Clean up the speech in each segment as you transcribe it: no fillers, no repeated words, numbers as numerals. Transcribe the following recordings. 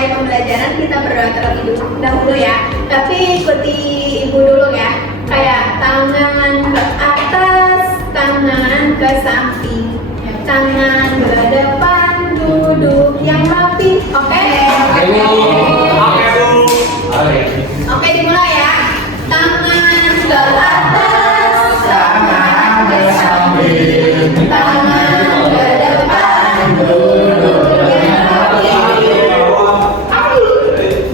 memulai pembelajaran kita berdoa terlebih dahulu ya. Tapi ikuti ibu dulu ya. Kayak tangan ke atas, tangan ke samping, tangan ke depan, duduk yang rapi. Oke? Oke, dimulai ya. Tangan ke atas, tangan ke samping, tangan ke depan, duduk yang rapi.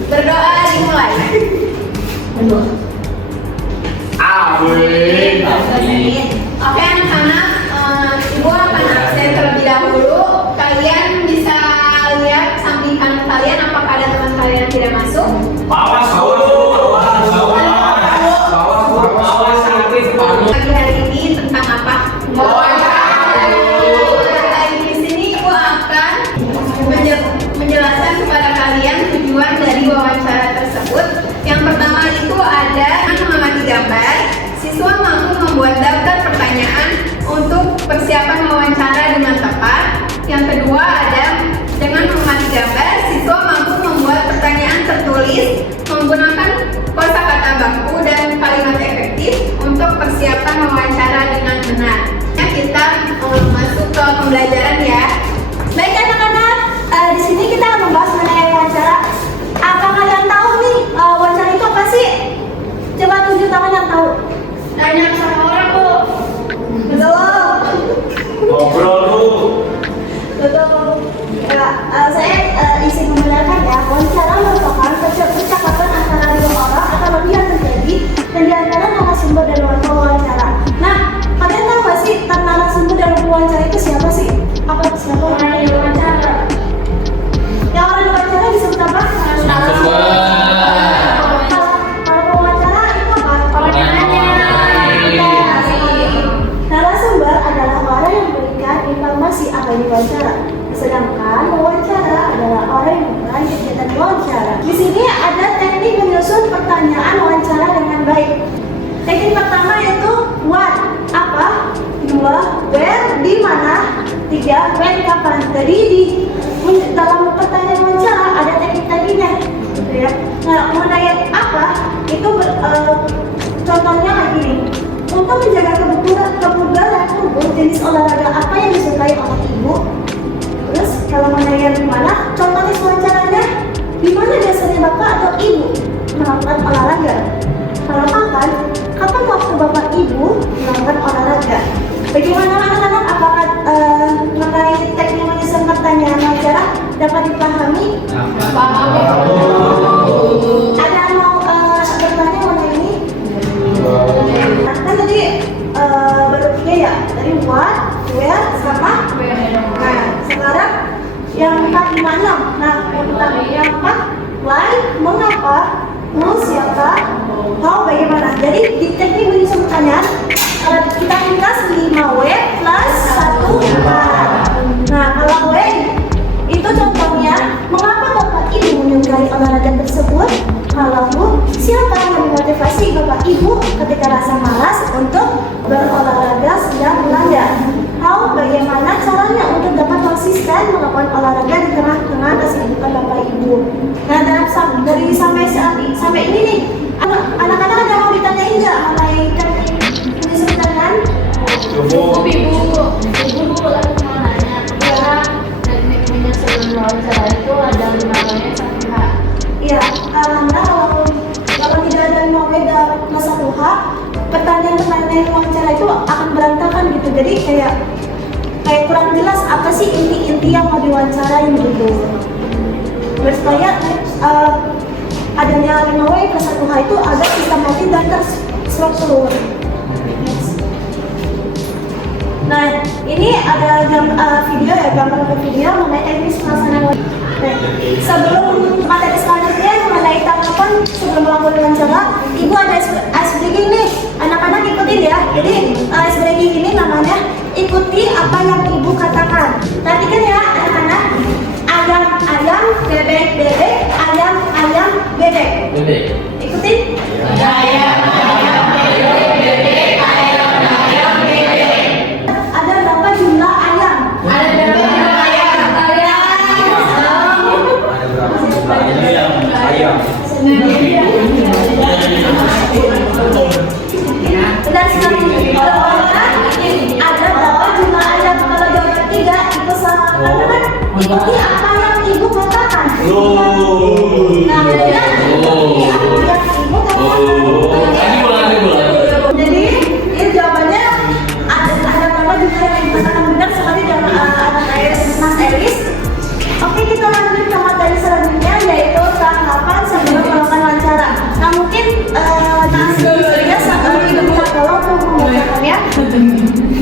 Berdoa dimulai. Oke anak-anak, ibu akan absen terlebih dahulu. Kalian bisa lihat samping kanan kalian apakah ada teman kalian yang tidak masuk. Pagi hari ini tentang apa? Di sini ibu akan menjelaskan kepada kalian tujuan dari wawancara tersebut. Yang pertama itu ada mengamati gambar. Siswa mampu membuat daftar pertanyaan untuk persiapan wawancara dengan tepat. Yang kedua ada dengan mengamati gambar, siswa mampu membuat pertanyaan tertulis menggunakan kosakata baku dan kalimat efektif untuk persiapan wawancara dengan benar. Kita masuk ke pembelajaran ya. Baik anak-anak, di sini kita akan membahas mengenai wawancara. Apa kalian tahu nih wawancara itu apa sih? Coba tunjuk tangan yang tahu. Tanya sama orang kok. Betul. Ngobrol lu. Betul. Ya, saya izin membenarkan ya. Wawancara merupakan percakapan antara dua orang atau lebih yang terjadi dan di antara narasumber dan wawancara. Nah, kalian tahu nggak sih narasumber dan wawancara itu siapa sih? Apa siapa orang yang diwawancara? Yang orang diwawancara disebut apa? Narasumber. Kalau wawancara itu apa? Narasumber adalah orang yang memberikan informasi apa yang diwawancara. Sedangkan wawancara adalah orang yang memulai kegiatan wawancara. Di sini ada teknik menyusun pertanyaan wawancara dengan baik. Teknik pertama yaitu what, apa, dua, where, di mana, tiga, when, kapan. Jadi di dalam pertanyaan wawancara ada teknik-tekniknya, gitu ya. Nah, mengenai apa itu contohnya kayak gini. Untuk menjaga kebugaran tubuh, jenis olahraga apa yang disukai oleh ibu? Terus kalau menanya di mana, contohnya wawancaranya di mana biasanya bapak atau ibu melakukan olahraga? Kalau kapan waktu bapak ibu melakukan olahraga? Bagaimana anak-anak? Apakah mengenai teknik menyusun pertanyaan wawancara dapat dipahami? Ada yang mau bertanya mengenai ini? Kan tadi baru tiga ya, tadi what, where, sama nah, sekarang yang 4, 5, 6. Nah, tentang yang 4, why, mengapa, mau siapa, how, bagaimana. Jadi di teknik menyusun pertanyaan kita ringkas 5W plus 1 H. Nah, kalau W itu contohnya mengapa bapak ibu menyukai olahraga tersebut. Kalau Bu, siapa yang memotivasi bapak ibu ketika rasa malas untuk berolahraga sedang melanda? How, bagaimana caranya untuk dapat konsisten melakukan olahraga di tengah-tengah kesibukan bapak ibu. Nah, dari sampai ini nih, anak-anak ada mau ditanyain nggak mengenai teknik menyusun pertanyaan? Ibu lagi mau nanya, apakah teknik menyusun wawancara itu ada namanya satu H? Iya, karena kalau tidak ada 5W plus 1H, pertanyaan wawancara itu akan berantakan gitu. Jadi kayak kurang jelas apa sih inti-inti yang mau diwawancarain gitu. Supaya adanya 5W plus 1H itu agak sistematis dan terstruktur. Nah, ini ada video ya, gambar video mengenai teknis pelaksanaan wawancara. Sebelum materi selanjutnya mengenai tanggapan sebelum melakukan wawancara, ibu ada ice breaking nih, anak-anak ikutin ya. Jadi ice breaking ini namanya ikuti apa yang ibu katakan. Perhatikan ya anak-anak, ayam, bebek, ayam, bebek. Ikutin. Ayam, bebek, ayam, bebek. Ada berapa jumlah ayam? Ada berapa jumlah ayam? Ini yang ayam. Benar sekali. Kalau orang ada berapa jumlah ayam? Kalau jawaban 3 itu salah. Karena ikuti apa yang ibu katakan. Nah, kemudian ikuti apa yang ibu katakan. Jadi ini jawabannya ada berapa jumlah yang dikatakan benar sekali dalam anak Mas Elis. Oke, kita lanjut ke materi selanjutnya yaitu tahapan sebelum melakukan wawancara. Nah, mungkin ibu minta tolong untuk membacakannya.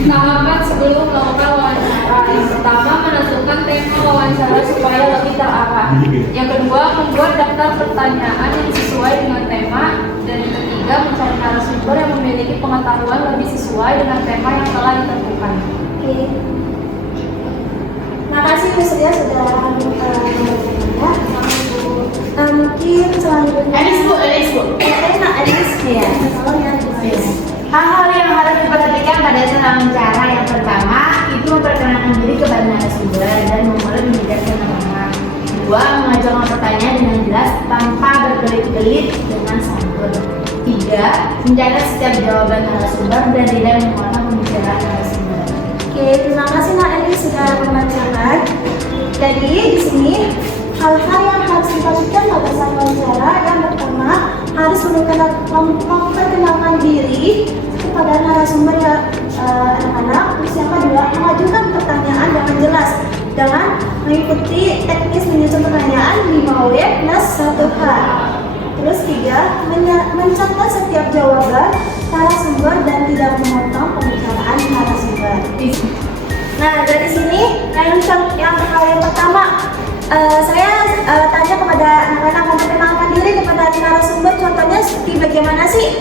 Tahapan sebelum melakukan wawancara. Yang pertama, menentukan tema wawancara supaya lebih terarah. Yang kedua, membuat daftar pertanyaan yang sesuai dengan tema. Dan yang ketiga, mencari narasumber yang memiliki pengetahuan lebih sesuai dengan tema yang telah ditentukan. Oke. Makasih Bu Surya sudah membacakannya. Mungkin selanjutnya. Elis bu. Elis ya. Kalau yang Hal-hal yang harus diperhatikan pada saat wawancara yang pertama itu memperkenalkan diri kepada narasumber dan memulai menjelaskan nama. Kedua, mengajukan pertanyaan dengan jelas tanpa berkelit-kelit dengan santun. Tiga, menjaga setiap jawaban narasumber dan tidak memotong pembicaraan narasumber. Oke, terima kasih Nak Elis sudah membacakan. Jadi di sini hal-hal yang harus diperhatikan pada saat wawancara yang pertama harus memperkenalkan diri kepada narasumber ya anak-anak. Terus yang kedua mengajukan pertanyaan dengan jelas dengan mengikuti teknis menyusun pertanyaan 5W plus 1H. Terus 3 mencatat setiap jawaban narasumber dan tidak memotong pembicaraan narasumber. Nah, dari sini yang hal yang pertama saya tanya kepada anak-anak memperkenalkan diri kepada narasumber. Contohnya seperti bagaimana sih?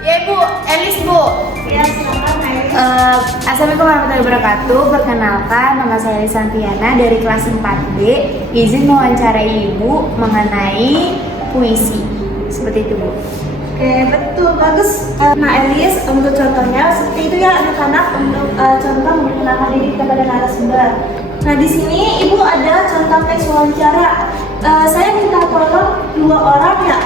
Ya Bu, Elis Bu. Ya, silakan Elis. Assalamualaikum warahmatullahi wabarakatuh. Perkenalkan, nama saya Elis Santiana dari kelas 4B. Izin mewawancarai Ibu mengenai puisi. Seperti itu Bu. Oke, betul, bagus. Nah Elis, untuk contohnya seperti itu ya anak-anak untuk contoh memperkenalkan diri kepada narasumber. Nah di sini Ibu ada contoh teks wawancara. Saya minta tolong 2 orang ya.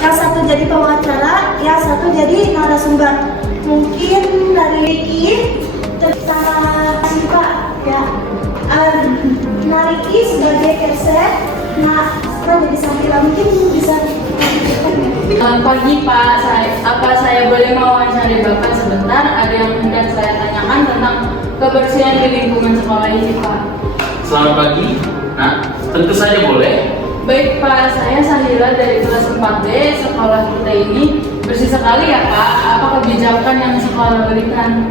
Yang satu jadi pewawancara, yang satu jadi narasumber. Mungkin dari Riki sama Siva ya. Nah Riki sebagai keset, nah sekarang jadi Samira mungkin bisa. Selamat pagi Pak, saya boleh mewawancari Bapak sebentar? Ada yang hendak saya tanyakan tentang kebersihan di lingkungan sekolah ini Pak. Selamat pagi. Nah, tentu saja boleh. Baik Pak, saya Sahila dari kelas 4D. Sekolah kita ini bersih sekali ya Pak. Apa kebijakan yang sekolah berikan?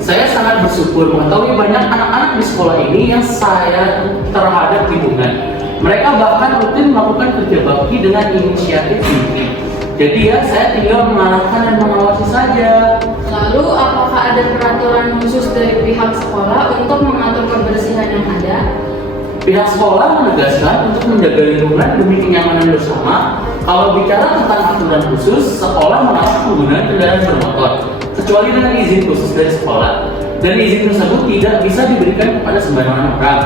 Saya sangat bersyukur mengetahui banyak anak-anak di sekolah ini yang saya terhadap lingkungan. Mereka bahkan rutin melakukan kerja bakti dengan inisiatif sendiri. Jadi ya, saya tinggal mengarahkan dan mengawasi saja. Lalu, apakah ada peraturan khusus dari pihak sekolah untuk mengatur kebersihan yang ada? Pihak sekolah menegaskan untuk menjaga lingkungan demi kenyamanan bersama. Kalau bicara tentang aturan khusus, sekolah melarang penggunaan kendaraan bermotor, kecuali dengan izin khusus dari sekolah. Dan izin tersebut tidak bisa diberikan kepada sembarangan orang.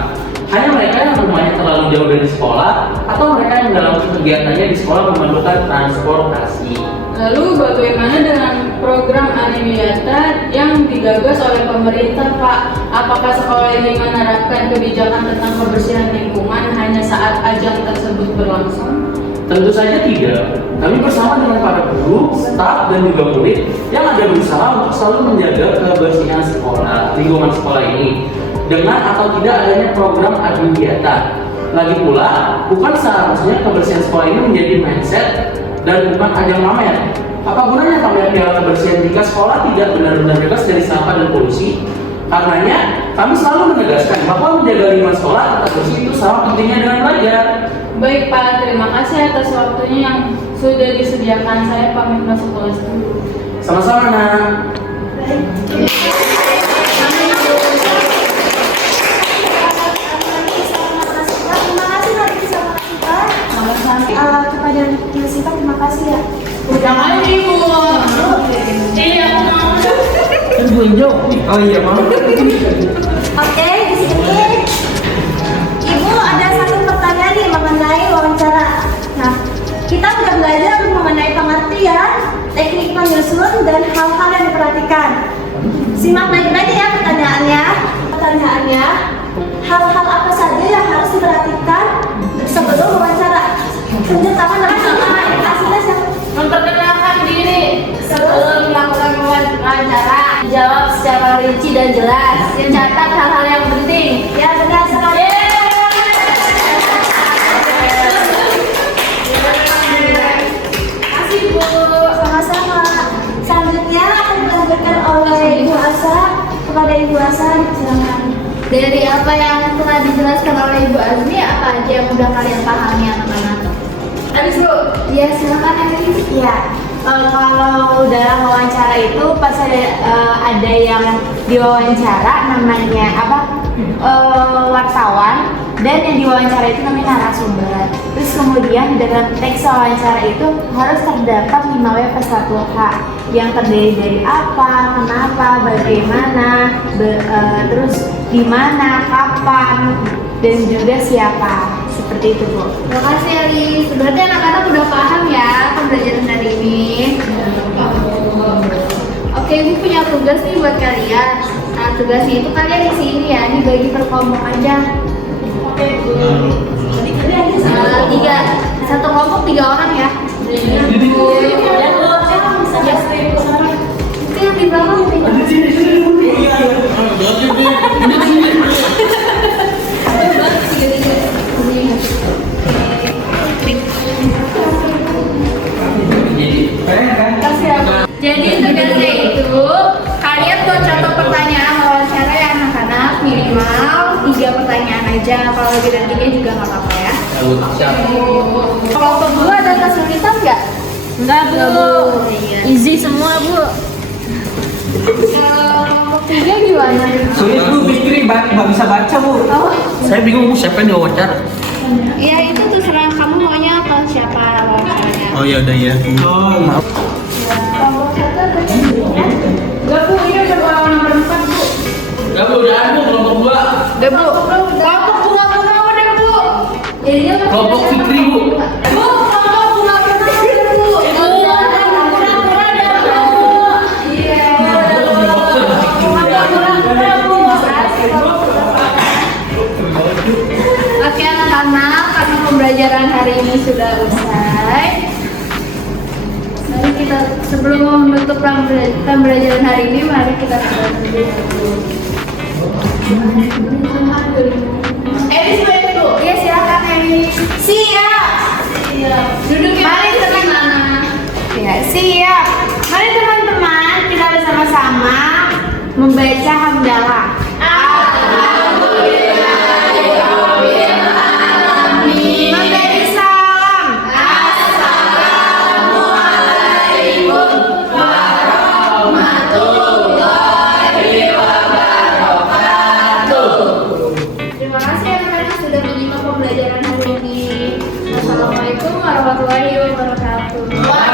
Hanya mereka yang rumahnya terlalu jauh dari sekolah atau mereka yang dalam kegiatannya di sekolah memerlukan transportasi. Lalu bagaimana dengan program Animiyata yang digagas oleh pemerintah Pak? Apakah sekolah ini menerapkan kebijakan tentang kebersihan lingkungan hanya saat ajang tersebut berlangsung? Tentu saja tidak. Kami bersama dengan para guru, staf, dan juga murid yang ada berusaha untuk selalu menjaga kebersihan sekolah, lingkungan sekolah ini dengan atau tidak adanya program Animiyata. Lagi pula, bukan seharusnya kebersihan sekolah ini menjadi mindset dan bukan ajang pamer. Apa gunanya pamer piala kebersihan jika sekolah tidak benar-benar bebas dari sampah dan polusi? Karenanya, kami selalu menegaskan bahwa menjaga lingkungan sekolah tetap bersih itu sama pentingnya dengan belajar. Baik Pak, terima kasih atas waktunya yang sudah disediakan. Saya pamit masuk kelas dulu. Sama-sama, Nak. Baik. Kepada Yosita terima kasih ya. Udah kali Bu. Iya, aku mau. Oh iya, mau. Oke, di sini Ibu ada satu pertanyaan nih mengenai wawancara menyusun dan hal-hal yang diperhatikan. Simak baik-baik ya pertanyaannya. Pertanyaannya, hal-hal apa saja yang harus diperhatikan sebelum wawancara? Tunjuk tangan dan aslinya siapa? Memperkenalkan diri sebelum melakukan wawancara, jawab secara rinci dan jelas, mencatat hal-hal yang penting. Ya, benar sekali. Kasih Bu. Sama-sama. Selanjutnya akan dilanjutkan oleh Ibu Asa. Kepada Ibu Asa, silakan. Dari apa yang telah dijelaskan oleh Ibu Azmi, apa aja yang udah kalian pahami anak-anak? Habis Bu. Ya, silakan Elis. Ya, kalau dalam wawancara itu pas ada yang diwawancara namanya apa wartawan dan yang diwawancara itu namanya narasumber. Terus kemudian dalam teks wawancara itu harus terdapat 5W plus 1H yang terdiri dari apa, kenapa, bagaimana, terus di mana, kapan, dan juga siapa. Seperti itu Bu. Terima kasih Eli. Berarti anak-anak udah paham ya pembelajaran hari ini. Oke, Ibu punya tugas nih buat kalian. Nah, tugasnya itu kalian isi ini ya, dibagi per kelompok aja. Oke, Bu. Tiga, satu kelompok 3 orang ya. Itu yang di belakang. Jadi tugasnya itu kalian buat contoh pertanyaan wawancara ya anak-anak, minimal 3 pertanyaan aja. Kalau lebih dari 3 juga nggak apa-apa ya. Kelompok 2 ada kesulitan nggak? Enggak Bu. Easy semua Bu. Kelompok 3 gimana? Sulit Bu, Fikri nggak bisa baca Bu. Oh, Saya bingung Bu, siapa yang diwawancara? iya itu terserah kamu maunya ke siapa wawancaranya. Oh ya udah ya. Oh, maaf. Kelompok 1 ada kesulitan? Enggak Bu, ini udah nomor 4 Bu. Enggak Bu, udah Bu, kelompok 2. Udah Bu. Kelompok bunga purnama deh Bu. Jadinya Kelompok Fikri Bu. Bu, kelompok bunga purnama deh Bu. Pura-pura deh Bu. Iya. Pura-pura Bu. Oke anak-anak, karena pembelajaran hari ini sudah usai. Mari kita sebelum menutup pembelajaran hari ini, mari kita dulu. Elis boleh dulu? Iya silakan Elis. Siap. Duduk ya. Mari teman-teman. Ya, siap. Mari teman-teman kita bersama-sama membaca hamdalah. Memberi salam. Terima kasih anak-anak sudah menyimak pembelajaran hari ini. Wassalamualaikum warahmatullahi wabarakatuh.